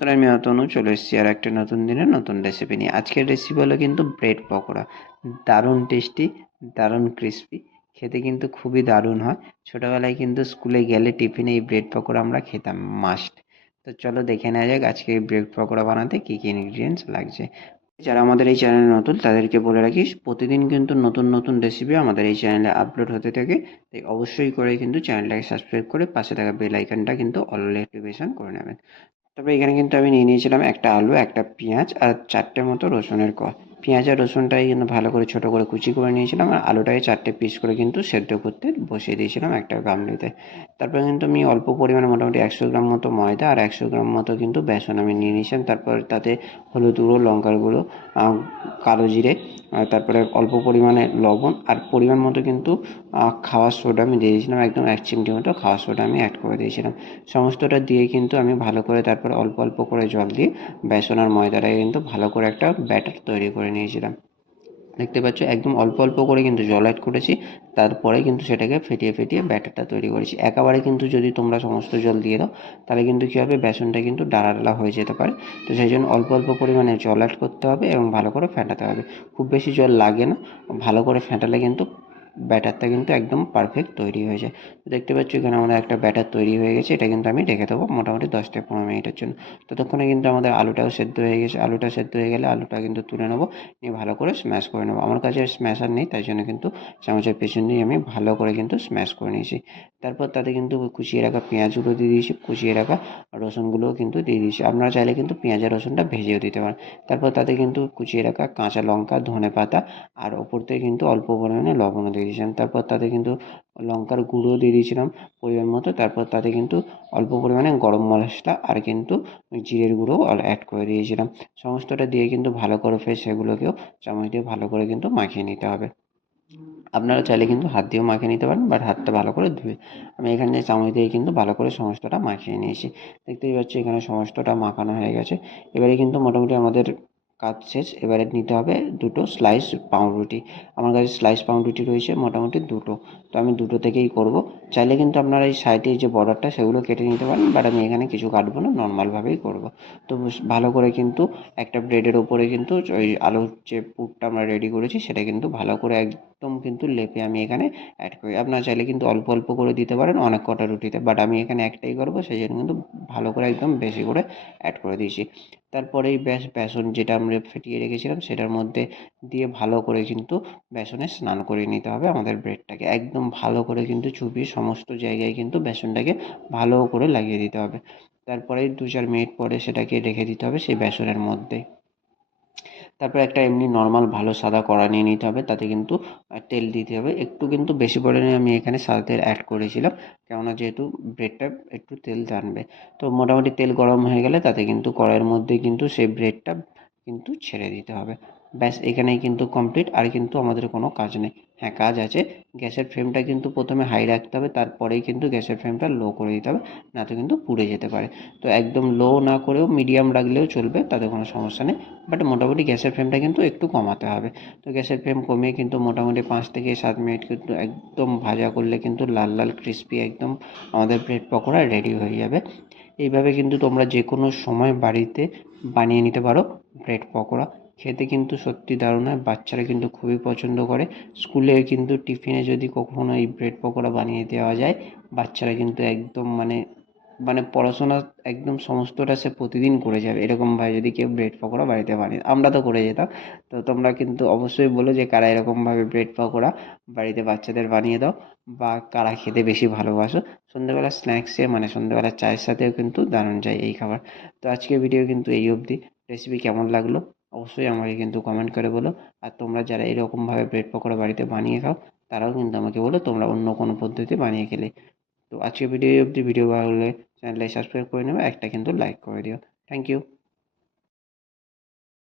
নমস্কার, আমি অতনু চলে এসেছি আর একটা নতুন দিনে নতুন রেসিপি নিয়ে। আজকের রেসিপি হলো কিন্তু ব্রেড পকোড়া। দারুণ টেস্টি, দারুণ ক্রিস্পি, খেতে কিন্তু খুবই দারুণ হয়। ছোটোবেলায় কিন্তু স্কুলে গেলে টিফিনে এই ব্রেড পকোড়া আমরা খেতাম মাস্ট। তো চলো দেখে নেওয়া যাক আজকে এই ব্রেড পকোড়া বানাতে কী কী ইনগ্রিডিয়েন্টস লাগছে। যারা আমাদের এই চ্যানেলে নতুন তাদেরকে বলে রাখি, প্রতিদিন কিন্তু নতুন নতুন রেসিপি আমাদের এই চ্যানেলে আপলোড হতে থাকে। তাই অবশ্যই করে কিন্তু চ্যানেলটাকে সাবস্ক্রাইব করে পাশে থাকা বেল আইকনটা কিন্তু অল অ্যাক্টিভেশন করে নেবেন। তবে এখানে কিন্তু আমি নিয়ে নিয়েছিলাম একটা আলু, একটা পেঁয়াজ আর 4টে মতো রসুনের কোয়া। পেঁয়াজ আর রসুনটাই কিন্তু ভালো করে ছোটো করে কুচি করে নিয়েছিলাম, আর আলুটাকে 4টে পিস করে কিন্তু সেদ্ধ করতে বসিয়ে দিয়েছিলাম একটা গামলিতে। তারপরে কিন্তু আমি অল্প পরিমাণে মোটামুটি 100 গ্রাম মতো ময়দা আর 100 গ্রাম মতো কিন্তু বেসন আমি নিয়ে নিয়েছিলাম। তারপর তাতে হলুদ গুঁড়ো, লঙ্কার গুঁড়ো, কালো জিরে, আর তারপরে অল্প পরিমাণে লবণ আর পরিমাণ মতো কিন্তু খাওয়ার সোডা আমি দিয়ে দিয়েছিলাম। একদম 1 চিমটি মতো খাওয়ার সোডা আমি অ্যাড করে দিয়েছিলাম। সমস্তটা দিয়ে কিন্তু আমি ভালো করে তারপরে অল্প অল্প করে জল দিয়ে বেসন আর ময়দাটাকে কিন্তু ভালো করে একটা ব্যাটার তৈরি করে নিয়েছিলাম। দেখতে পাচ্ছ একদম অল্প অল্প করে কিন্তু জল অ্যাড করেছি। তারপরে কিন্তু সেটাকে ফেটিয়ে ফেটিয়ে ব্যাটারটা তৈরি করেছি। একেবারে কিন্তু যদি তোমরা সমস্ত জল দিয়ে দাও তাহলে কিন্তু কী হবে, বেসনটা কিন্তু ডালা ডালা হয়ে যেতে পারে। তো সেই জন্য অল্প অল্প পরিমাণে জল অ্যাড করতে হবে এবং ভালো করে ফেটাতে হবে। খুব বেশি জল লাগে না, ভালো করে ফেটালে কিন্তু ব্যাটারটা কিন্তু একদম পারফেক্ট তৈরি হয়ে যায়। তো দেখতে পাচ্ছ এখানে আমাদের একটা ব্যাটার তৈরি হয়ে গেছে। এটা কিন্তু আমি রেখে দেবো মোটামুটি 10 থেকে 15 মিনিটের জন্য। ততক্ষণে কিন্তু আমাদের আলুটাও সেদ্ধ হয়ে গেছে। আলুটা সেদ্ধ হয়ে গেলে আলুটা কিন্তু তুলে নেবো, নিয়ে ভালো করে স্ম্যাশ করে নেবো। আমার কাছে স্ম্যাশার নেই, তাই জন্য কিন্তু চামচের পেছন দিয়ে আমি ভালো করে কিন্তু স্ম্যাশ করে নিয়েছি। তারপর তাতে কিন্তু কুচিয়ে রাখা পেঁয়াজগুলো দিয়ে দিয়েছি, কুচিয়ে রাখা রসুনগুলোও কিন্তু দিয়ে দিয়েছি। আপনারা চাইলে কিন্তু পেঁয়াজ আর রসুনটা ভেজেও দিতে পারেন। তারপর তাতে কিন্তু কুচিয়ে রাখা কাঁচা লঙ্কা, ধনেপাতা আর ওপর থেকে কিন্তু অল্প পরিমাণে লবণও দিয়ে দিয়েছিলাম। তারপর তাতে কিন্তু লঙ্কার গুঁড়ো দিয়ে দিয়েছিলাম পরিমাণ মতো। তারপর তাতে কিন্তু অল্প পরিমাণে গরম মশলা আর কিন্তু জিরের গুঁড়োও অ্যাড করে দিয়েছিলাম। সমস্তটা দিয়ে কিন্তু ভালো করে ফের সেগুলোকেও চামচ দিয়ে ভালো করে কিন্তু মাখিয়ে নিতে হবে। আপনারা চাইলে কিন্তু হাত দিয়েও মাখিয়ে নিতে পারেন, বাট হাতটা ভালো করে ধুয়ে। আমি এখানে চামচ দিয়ে কিন্তু ভালো করে সমস্তটা মাখিয়ে নিয়েছি। দেখতেই পাচ্ছি এখানে সমস্তটা মাখানো হয়ে গেছে। এবারে কিন্তু মোটামুটি আমাদের কাজ শেষ। এবারে নিতে হবে দুটো স্লাইস পাউরুটি। আমার কাছে স্লাইস পাউরুটি রয়েছে মোটামুটি দুটো। তো আমি দুটো থেকেই করব। চাইলে কিন্তু আপনারা এই সাইডে যে বর্ডারটা সেগুলো কেটে নিতে পারেন, বাট আমি এখানে কিছু কাটবো না, নর্মালভাবেই করব। তো ভালো করে কিন্তু একটা ব্রেডের ওপরে কিন্তু ওই আলুর যে পুরটা আমরা রেডি করেছি সেটা কিন্তু ভালো করে একদম কিন্তু লেপে আমি এখানে অ্যাড করি। আপনারা চাইলে কিন্তু অল্প অল্প করে দিতে পারেন অনেক কটা রুটিতে, বাট আমি এখানে একটাই করবো, সেই জন্য কিন্তু ভালো করে একদম বেশি করে অ্যাড করে দিয়েছি। তারপরে এই বেসন যেটা আমরা ফেটিয়ে রেখেছিলাম সেটার মধ্যে দিয়ে ভালো করে কিন্তু বেসনে স্নান করিয়ে নিতে হবে আমাদের ব্রেডটাকে। একদম ভালো করে কিন্তু চুপিয়ে সমস্ত জায়গায় কিন্তু বেসনটাকে ভালো করে লাগিয়ে দিতে হবে। তারপরে 2-4 মিনিট পরে সেটাকে রেখে দিতে হবে সেই বেসনের মধ্যে। তারপর একটা এমনি নর্মাল ভালো সাদা কড়া নিয়ে নিতে হবে, তাতে কিন্তু তেল দিতে হবে একটু, কিন্তু বেশি পরিমাণে আমি এখানে সাদা তেল অ্যাড করেছিলাম, কেননা যেহেতু ব্রেডটা একটু তেল টানবে। তো মোটামুটি তেল গরম হয়ে গেলে তাতে কিন্তু কড়াইয়ের মধ্যে কিন্তু সেই ব্রেডটা কিন্তু ছেড়ে দিতে হবে। ব্যাস এখানেই কিন্তু কমপ্লিট, আর কিন্তু আমাদের কোনো কাজ নেই। হ্যাঁ, কাজ আছে। গ্যাসের ফ্লেমটা কিন্তু প্রথমে হাই রাখতে হবে, তারপরেই কিন্তু গ্যাসের ফ্লেমটা লো করে দিতে হবে, না তো কিন্তু পুড়ে যেতে পারে। তো একদম লো না করেও মিডিয়াম রাখলেও চলবে, তাতে কোনো সমস্যা নেই। বাট মোটামুটি গ্যাসের ফ্লেমটা কিন্তু একটু কমাতে হবে। তো গ্যাসের ফ্লেম কমিয়ে কিন্তু মোটামুটি 5 থেকে 7 মিনিট কিন্তু একদম ভাজা করলে কিন্তু লাল লাল ক্রিস্পি একদম আমাদের ব্রেড পকোড়া রেডি হয়ে যাবে। এইভাবে কিন্তু তোমরা যে কোনো সময় বাড়িতে বানিয়ে নিতে পারো ব্রেড পকোড়া। খেতে কিন্তু সত্যি দারুণ হয়, বাচ্চারা কিন্তু খুবই পছন্দ করে। স্কুলে কিন্তু টিফিনে যদি কখনো এই ব্রেড পকোড়া বানিয়ে দেওয়া যায়, বাচ্চারা কিন্তু একদম মানে মানে পড়াশোনা একদম সমস্তটা সে প্রতিদিন করে যাবে, এরকমভাবে যদি কেউ ব্রেড পকোড়া বাড়িতে বানিয়ে। আমরা তো করে যেতাম। তো তোমরা কিন্তু অবশ্যই বলো যে কারা এরকমভাবে ব্রেড পকোড়া বাড়িতে বাচ্চাদের বানিয়ে দাও, বা কারা খেতে বেশি ভালোবাসো। সন্ধ্যেবেলা স্ন্যাক্সে মানে সন্ধ্যেবেলা চায়ের সাথেও কিন্তু দারুণ যায় এই খাবার। তো আজকের ভিডিও কিন্তু এই অবধি। রেসিপি কেমন লাগলো অবশ্যই আমাকে কিন্তু কমেন্ট করে বলো। আর তোমরা যারা এরকমভাবে ব্রেড পকোড়া বাড়িতে বানিয়ে খাও তারাও কিন্তু আমাকে বলো তোমরা অন্য কোনো পদ্ধতিতে বানিয়ে খেলে। তো আজকের ভিডিও অবধি। ভিডিও ভালো লাগলে চ্যানেলটাকে সাবস্ক্রাইব করে নেবে, একটা কিন্তু লাইক করে দিও। Thank you.